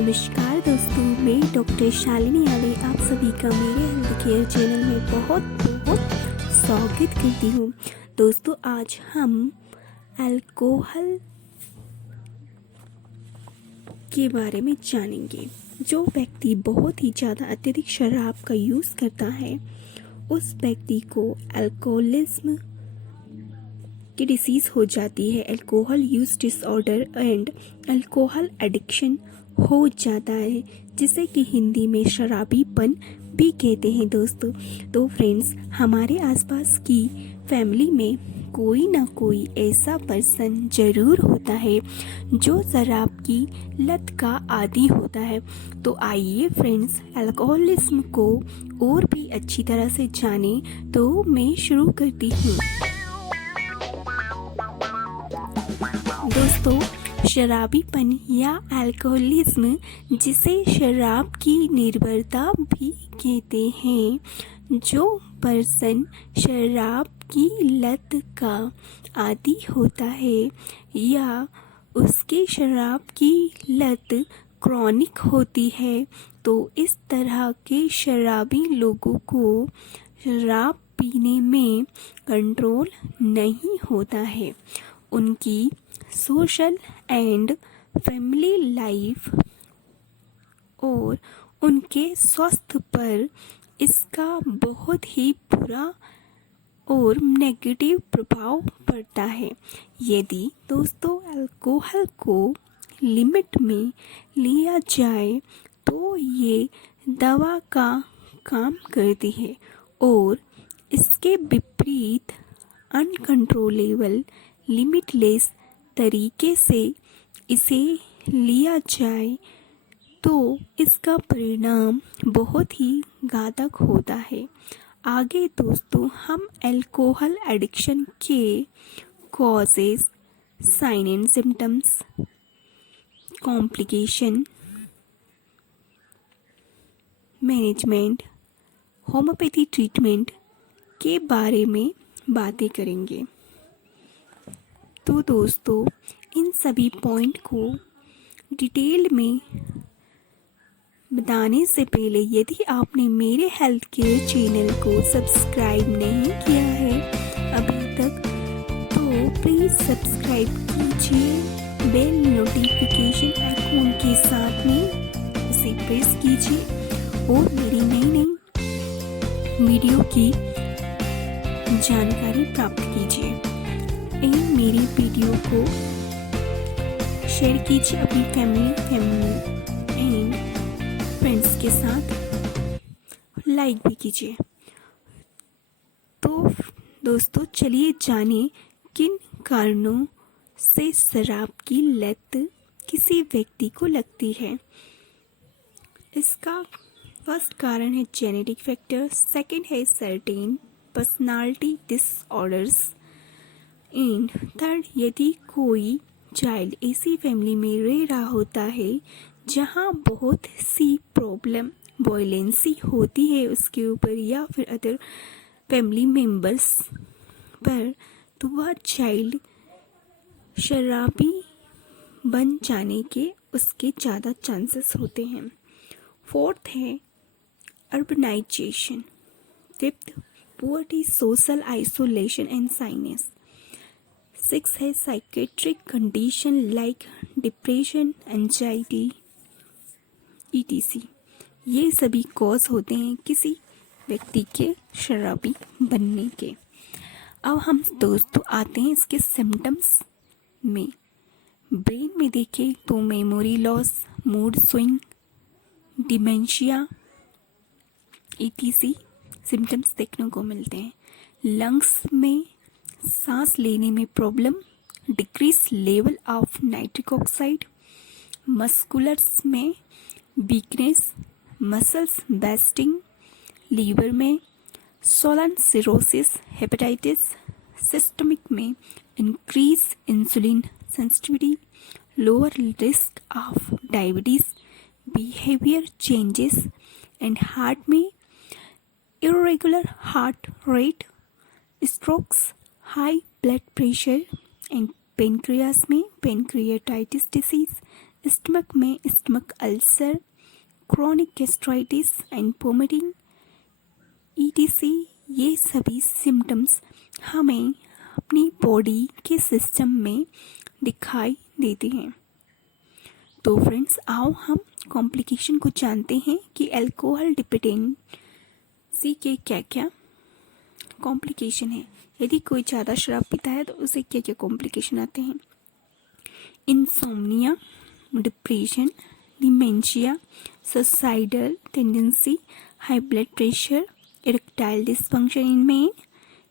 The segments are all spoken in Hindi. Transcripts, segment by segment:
नमस्कार दोस्तों, मैं डॉक्टर शालिनी आले आप सभी का मेरे हेल्थ केयर चैनल में बहुत बहुत स्वागत करती हूँ। दोस्तों, आज हम अल्कोहल के बारे में जानेंगे। जो व्यक्ति बहुत ही ज़्यादा अत्यधिक शराब का यूज़ करता है उस व्यक्ति को अल्कोहलिज्म की डिसीज़ हो जाती है। Alcohol use disorder and alcohol addiction हो जाता है, जिसे कि हिंदी में शराबीपन भी कहते हैं दोस्तों। तो फ्रेंड्स, हमारे आसपास की फैमिली में कोई ना कोई ऐसा पर्सन ज़रूर होता है जो शराब की लत का आदी होता है। तो आइए फ्रेंड्स, अल्कोहलिज्म को और भी अच्छी तरह से जाने। तो मैं शुरू करती हूँ। दोस्तों, शराबीपन या अल्कोहलिज्म, जिसे शराब की निर्भरता भी कहते हैं, जो पर्सन शराब की लत का आदी होता है या उसकी शराब की लत क्रॉनिक होती है, तो इस तरह के शराबी लोगों को शराब पीने में कंट्रोल नहीं होता है। उनकी सोशल एंड फैमिली लाइफ और उनके स्वास्थ्य पर इसका बहुत ही बुरा और नेगेटिव प्रभाव पड़ता है। यदि दोस्तों अल्कोहल को लिमिट में लिया जाए तो ये दवा का काम करती है, और इसके विपरीत अनकंट्रोलेबल लिमिटलेस तरीके से इसे लिया जाए तो इसका परिणाम बहुत ही घातक होता है। आगे दोस्तों, हम अल्कोहल एडिक्शन के causes, sign and symptoms, complication, management, homoeopathy treatment के बारे में बातें करेंगे। तो दोस्तों, इन सभी पॉइंट को डिटेल में बताने से पहले, यदि आपने मेरे हेल्थ केयर चैनल को सब्सक्राइब नहीं किया है अभी तक, तो प्लीज़ सब्सक्राइब कीजिए। बेल नोटिफिकेशन आइकॉन के साथ में उसे प्रेस कीजिए और मेरी नई नई वीडियो की जानकारी प्राप्त कीजिए। एंड मेरी वीडियो को शेयर कीजिए अपनी फैमिली एंड फ्रेंड्स के साथ, लाइक भी कीजिए। तो दोस्तों, चलिए जाने किन कारणों से शराब की लत किसी व्यक्ति को लगती है। इसका फर्स्ट कारण है जेनेटिक फैक्टर, सेकंड है certain personality disorders, and third, यदि कोई चाइल्ड ऐसी फैमिली में रह रहा होता है जहाँ बहुत सी प्रॉब्लम, वायलेंसी होती है उसके ऊपर या फिर अदर फैमिली मेंबर्स पर, तो वह चाइल्ड शराबी बन जाने के उसके ज़्यादा चांसेस होते हैं। फोर्थ है urbanisation, fifth poverty, social isolation and shyness, six है psychiatric condition like depression, anxiety, ETC. ये सभी कॉज होते हैं किसी व्यक्ति के शराबी बनने के। अब हम दोस्तों आते हैं इसके सिम्टम्स में। ब्रेन में देखें तो memory loss, mood swing, dementia, ETC symptoms देखने को मिलते हैं। लंग्स में सांस लेने में problem, decrease level of nitric oxide, muscles में वीकनेस, मसल्स वेस्टिंग, लीवर में सोलन सिरोसिस, हेपेटाइटिस, सिस्टमिक में increase insulin sensitivity, lower risk of diabetes, behaviour changes, and heart में irregular heart rate, strokes, high blood pressure, and pancreas में पेनक्रियाटाइटिस डिसीज, स्टमक में stomach ulcer, chronic gastritis and vomiting etc. ये सभी सिम्टम्स हमें अपनी बॉडी के सिस्टम में दिखाई देते हैं। तो फ्रेंड्स, आओ हम कॉम्प्लिकेशन को जानते हैं कि अल्कोहल डिपेंडेंसी के क्या क्या कॉम्प्लिकेशन है। यदि कोई ज़्यादा शराब पीता है तो उसे क्या क्या कॉम्प्लिकेशन आते हैं। Insomnia, depression, dementia, suicidal tendency, high blood pressure, erectile dysfunction in main,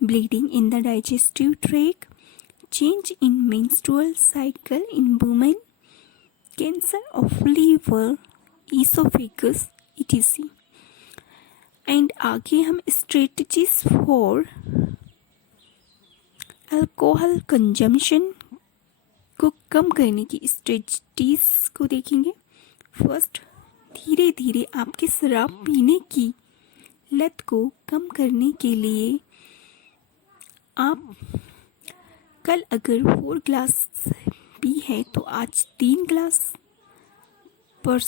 bleeding in the digestive tract, change in menstrual cycle in women, cancer of liver, esophagus, etc. And आगे हम स्ट्रेटजीज फॉर अल्कोहल कंजम्पशन को कम करने की स्ट्रेटजीज को देखेंगे। फर्स्ट, धीरे धीरे आपके शराब पीने की लत को कम करने के लिए आप कल अगर 4 ग्लास पी है तो आज 3 ग्लास, पर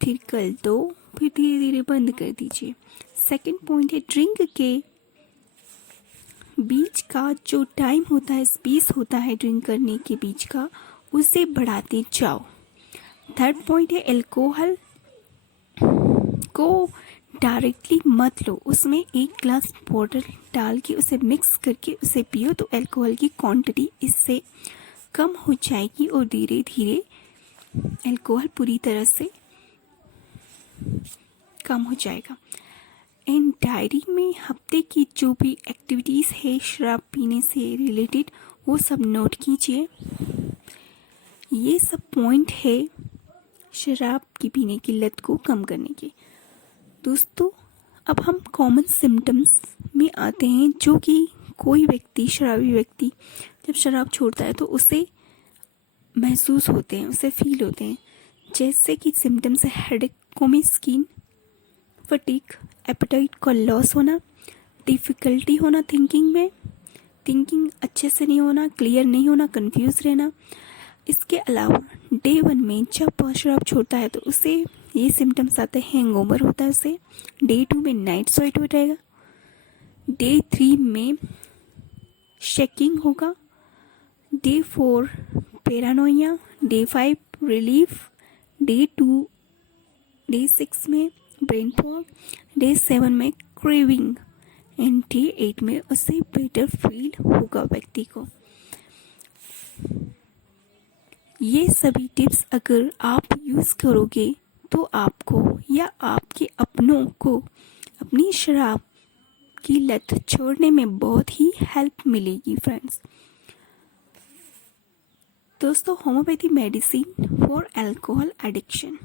फिर कल 2, फिर धीरे धीरे बंद कर दीजिए। सेकंड पॉइंट है, ड्रिंक के बीच का जो टाइम होता है, स्पेस होता है ड्रिंक करने के बीच का, उसे बढ़ाते जाओ। थर्ड पॉइंट है, अल्कोहल को डायरेक्टली मत लो, उसमें 1 ग्लास वाटर डाल के उसे मिक्स करके उसे पियो तो अल्कोहल की क्वांटिटी इससे कम हो जाएगी और धीरे धीरे अल्कोहल पूरी तरह से कम हो जाएगा। एंड डायरी में हफ्ते की जो भी एक्टिविटीज़ है शराब पीने से रिलेटेड वो सब नोट कीजिए। ये सब पॉइंट है शराब की पीने की लत को कम करने के। दोस्तों, अब हम कॉमन सिम्टम्स में आते हैं जो कि कोई व्यक्ति, शराबी व्यक्ति जब शराब छोड़ता है तो उसे महसूस होते हैं, उसे फील होते हैं। जैसे कि सिम्टम्स है हेडेक, कमी स्किन, फटीग, एपेटाइट का लॉस होना, डिफ़िकल्टी होना थिंकिंग में, थिंकिंग अच्छे से नहीं होना, क्लियर नहीं होना, कंफ्यूज रहना। इसके अलावा डे 1 में जब शराब छोड़ता है तो उसे ये सिम्टम्स आते हैं, हैंगओवर होता है उसे, डे 2 में नाइट स्वेट हो जाएगा, डे 3 में शेकिंग होगा, day 4 paranoia, day 5 relief, day 6 में ब्रेन फॉग, डे 7 में क्रेविंग एंड डे 8 में उसे बेटर फील होगा व्यक्ति को। ये सभी टिप्स अगर आप यूज़ करोगे तो आपको या आपके अपनों को अपनी शराब की लत छोड़ने में बहुत ही हेल्प मिलेगी फ्रेंड्स। दोस्तों, homeopathy medicine for alcohol addiction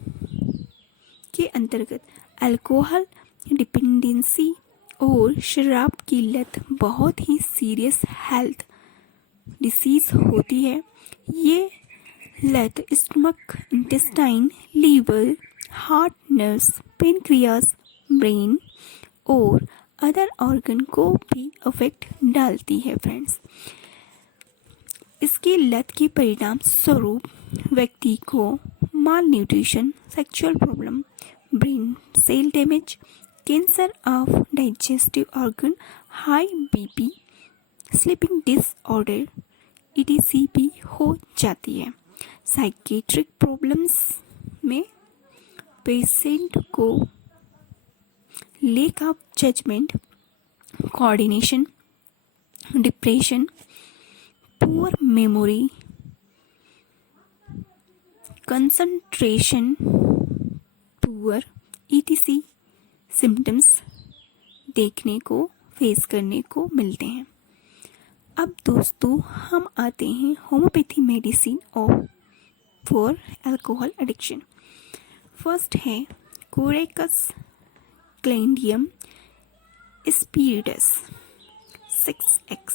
के अंतर्गत अल्कोहल डिपेंडेंसी और शराब की लत बहुत ही सीरियस हेल्थ डिसीज होती है। ये लत stomach, intestine, liver, heart, nerves, pancreas, brain और अदर ऑर्गन को भी अफेक्ट डालती है फ्रेंड्स। इसकी लत के परिणाम स्वरूप व्यक्ति को malnutrition, sexual problem, brain cell damage, cancer of digestive organ, high BP, sleeping disorder ETC भी हो जाती है। साइकेट्रिक प्रॉब्लम्स में पेशेंट को lack of judgement, coordination, depression, poor memory, concentration poor ETC symptoms देखने को, फेस करने को मिलते हैं। अब दोस्तों, हम आते हैं homeopathy medicine for alcohol addiction. First है कोरेकस क्लैंडियम स्पिरिटस 6X।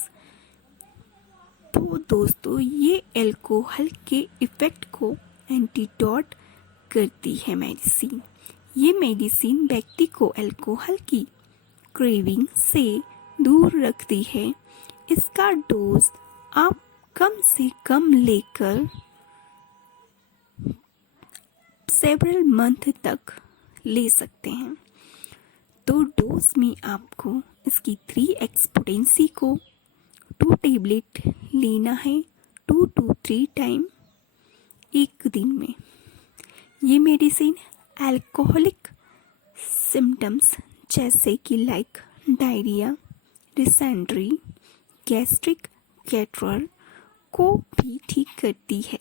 तो दोस्तों, ये अल्कोहल के इफ़ेक्ट को एंटीडोट करती है मेडिसिन। ये मेडिसिन व्यक्ति को अल्कोहल की क्रेविंग से दूर रखती है। इसका डोज आप कम से कम लेकर सेवरल मंथ तक ले सकते हैं। तो डोज में आपको इसकी 3x पोटेंसी को 2 टेबलेट लेना है 2 to 3 टाइम एक दिन में। ये मेडिसिन अल्कोहलिक सिम्टम्स जैसे कि like diarrhoea, dysentery, gastric catarrhal को भी ठीक करती है।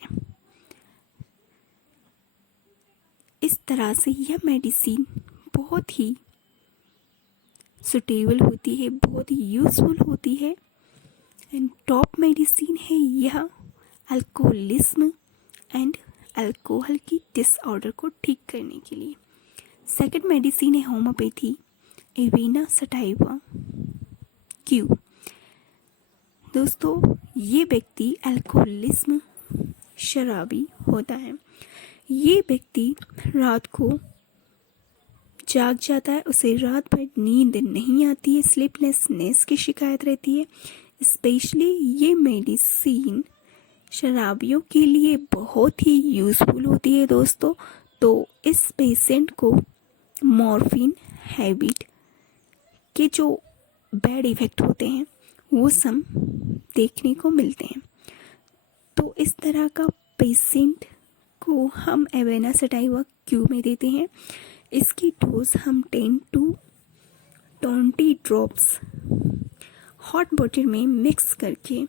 इस तरह से यह मेडिसिन बहुत ही सुटेबल होती है, बहुत ही यूज़फुल होती है एंड टॉप मेडिसिन है यह अल्कोहलिज्म एंड अल्कोहल की डिसऑर्डर को ठीक करने के लिए। सेकंड मेडिसिन है होम्योपैथी एवेना सटाइवा क्यू। दोस्तों, ये व्यक्ति अल्कोहलिज्म शराबी होता है। ये व्यक्ति रात को जाग जाता है, उसे रात भर नींद नहीं आती है, स्लीपलेसनेस की शिकायत रहती है। स्पेशली ये मेडिसिन शराबियों के लिए बहुत ही यूज़फुल होती है दोस्तों। तो इस पेशेंट को मॉर्फिन हैबिट के जो बैड इफ़ेक्ट होते हैं वो सब देखने को मिलते हैं। तो इस तरह का पेशेंट को हम एवेना सटाइवा क्यू में देते हैं। इसकी डोज हम 10 to 20 ड्रॉप्स हॉट वाटर में मिक्स करके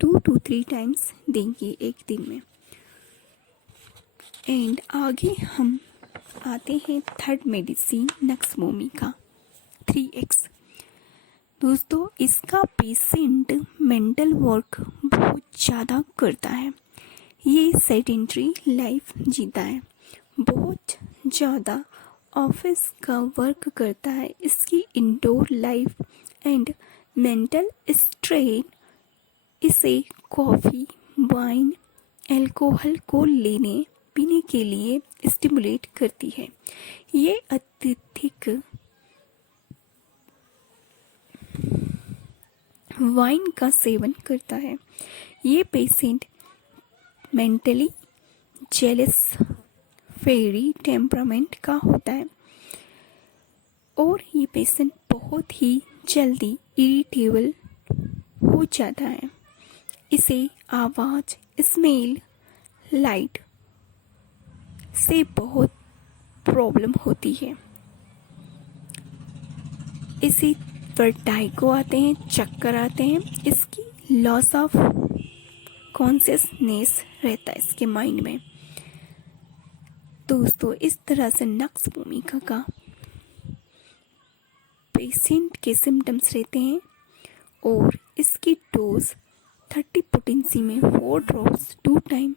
2 to 3 टाइम्स देंगे एक दिन में। एंड आगे हम आते हैं थर्ड मेडिसिन नक्समोमी 3x। दोस्तों, इसका पेशेंट मेंटल वर्क बहुत ज़्यादा करता है। ये सेडेंटरी लाइफ जीता है, बहुत ज़्यादा ऑफिस का वर्क करता है। इसकी indoor life and mental strain इसे कॉफ़ी, वाइन, अल्कोहल को लेने पीने के लिए स्टिमुलेट करती है। ये अत्यधिक वाइन का सेवन करता है। ये पेशेंट मेंटली जेलस फेरी टेम्परामेंट का होता है और ये पेशेंट बहुत ही जल्दी इरिटेबल हो जाता है। इसे आवाज़, स्मेल, लाइट से बहुत प्रॉब्लम होती है। इसे वर्टाइगो आते हैं, चक्कर आते हैं। इसकी लॉस ऑफ कॉन्शियसनेस रहता है इसके माइंड में। दोस्तों, इस तरह से नक्समोमी का पेशेंट के सिम्टम्स रहते हैं और इसकी डोज 30 पोटेंसी में 4 drops 2 time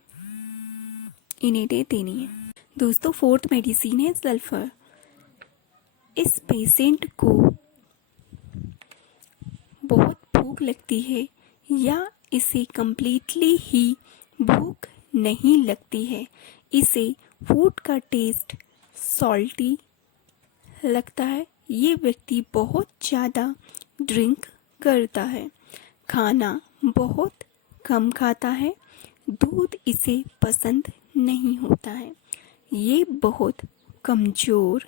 in a day देनी है। दोस्तों, फोर्थ मेडिसिन है सल्फर। इस पेशेंट को बहुत भूख लगती है या इसे कंप्लीटली ही भूख नहीं लगती है। इसे फूड का टेस्ट सॉल्टी लगता है। ये व्यक्ति बहुत ज़्यादा ड्रिंक करता है, खाना बहुत कम खाता है, दूध इसे पसंद नहीं होता है। ये बहुत कमज़ोर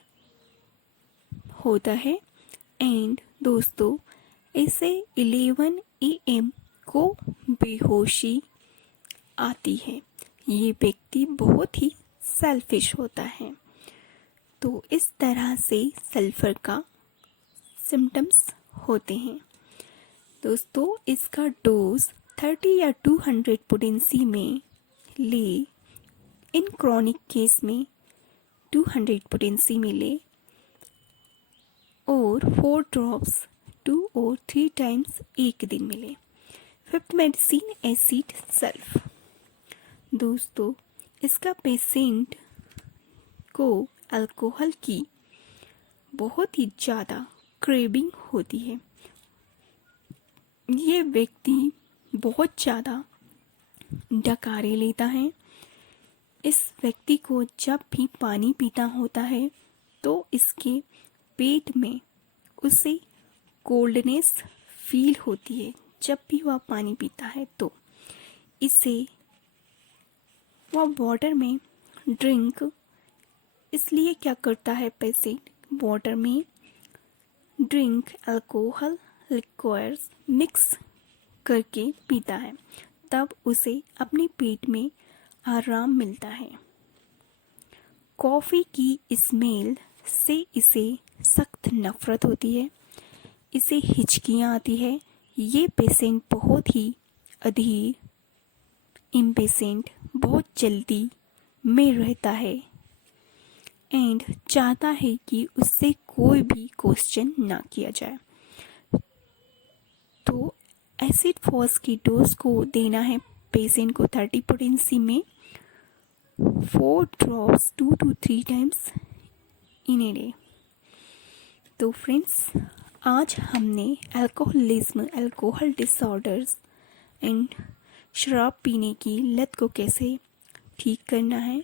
होता है एंड दोस्तों, इसे 11 AM को बेहोशी आती है। ये व्यक्ति बहुत ही सेल्फिश होता है। तो इस तरह से सल्फर का सिम्टम्स होते हैं। दोस्तों, इसका डोज 30 या 200 पोटेंसी में ले। इन क्रॉनिक केस में 200 पोटेंसी में ले और 4 ड्रॉप्स 2 और 3 टाइम्स एक दिन में ले। Fifth medicine acid sulph. दोस्तों, इसका पेशेंट को अल्कोहल की बहुत ही ज़्यादा क्रेविंग होती है। ये व्यक्ति बहुत ज़्यादा डकारे लेता है। इस व्यक्ति को जब भी पानी पीता होता है तो इसके पेट में उसे कोल्डनेस फील होती है। जब भी वह पानी पीता है तो इसे वह वाटर में ड्रिंक इसलिए क्या करता है पेशेंट, वाटर में ड्रिंक अल्कोहल लिक्विड्स मिक्स करके पीता है, तब उसे अपने पेट में आराम मिलता है। कॉफ़ी की स्मेल से इसे सख्त नफरत होती है, इसे हिचकियाँ आती है। ये पेशेंट बहुत ही अधीर, इम्पेशेंट, बहुत जल्दी में रहता है एंड चाहता है कि उससे कोई भी क्वेश्चन ना किया जाए। तो एसिड फॉस की डोज को देना है पेशेंट को 30 पोटेंसी में 4 drops 2 to 3 times in a day. तो फ्रेंड्स, आज हमने अल्कोहलिज्म, अल्कोहल डिसऑर्डर्स एंड शराब पीने की लत को कैसे ठीक करना है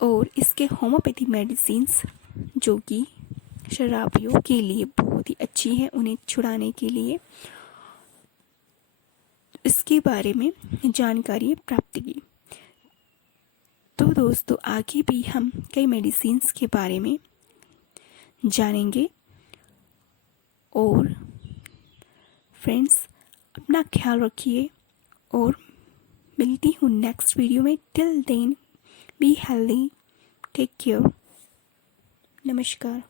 और इसके होम्योपैथी मेडिसिन्स जो कि शराबियों के लिए बहुत ही अच्छी है उन्हें छुड़ाने के लिए, इसके बारे में जानकारी प्राप्त की। तो दोस्तों, आगे भी हम कई मेडिसिन्स के बारे में जानेंगे। और फ्रेंड्स, अपना ख्याल रखिए और मिलती हूँ नेक्स्ट वीडियो में। Till then be healthy, take care, नमस्कार।